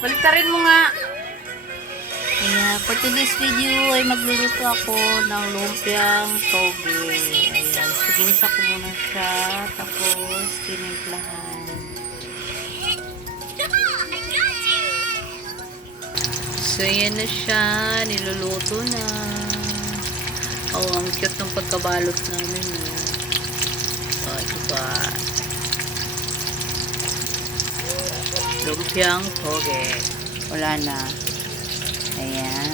Baliktarin mo nga. Kaya, for today's video ay magluluto ako ng lumpiang toge. Ayan. So, ginisa ko muna siya. Tapos, tinimplahan. So, ayan na siya. Niluluto na. Oh, ang cute ng pagkabalot namin. Oh, diba? Lumpiang toge. Wala na. Ayan.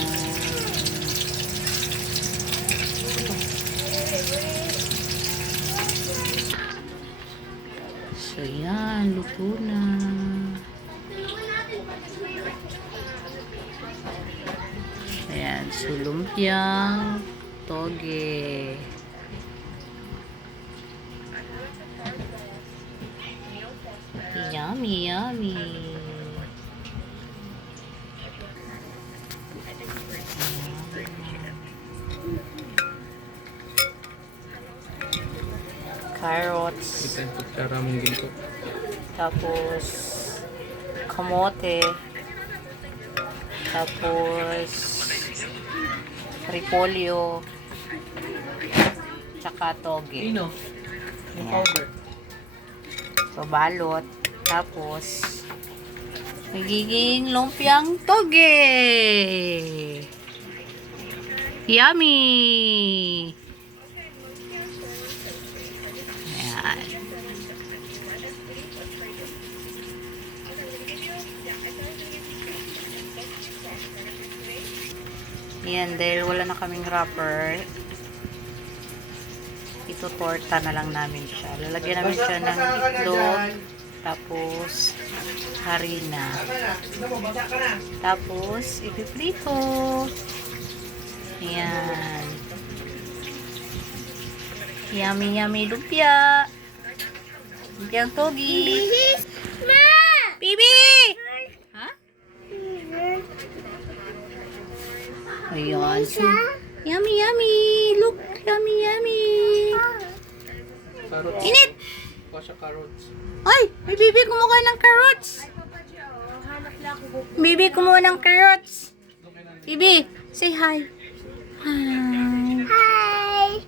So, yan. Luto na. Ayan. So, lumpiang toge. Yummy, yummy. Carrots. Ito yung kutsara mong ginto. Tapos, kamote. Tapos, repolyo. Tsaka toge. Ino? Yung powder. So, balot. Tapos, magiging lumpiang toge. Yummy! Ayan. Ayan, dahil wala na kaming wrapper, itutorta na lang namin siya. Lalagyan namin siya ng itlog, tapos harina. Tapos, ipiprito. Ayan. Yummy, yummy lumpia. Lumpiang togi. Bibi! Ha? Ayan. So, yummy, yummy. Look, yummy, yummy. Carrots. Init! Kuha siya carrots. Ay, may bibi kumuha ng carrots. Bibi kumuha ng carrots. Bibi, say hi. Hi. Hi!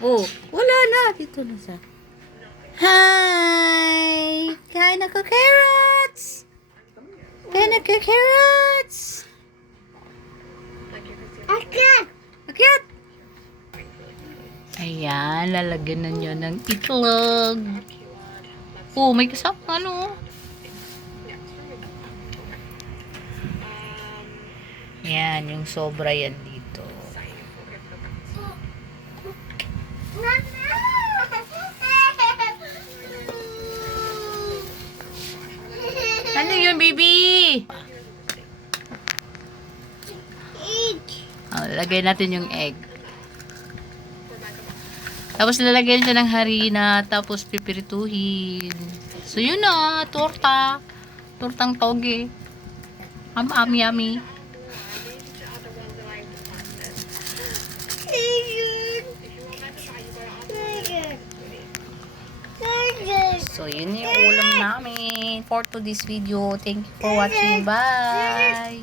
Oh, wala na. Dito na sa. Hi! Kain ako carrots! Kain ako carrots! Akyat! Akyat! Ayan, lalagyan na nyo ng itlog. Oh, may kasama ano? Yan, yung sobra yan dito. Ano yun, baby? Oh, lagay natin yung egg. Tapos lalagyan siya ng harina, tapos pipirituhin. So yun na, torta. Tortang toge. Yummy. So yun yung ulam namin for today's video. Thank you for watching. Bye!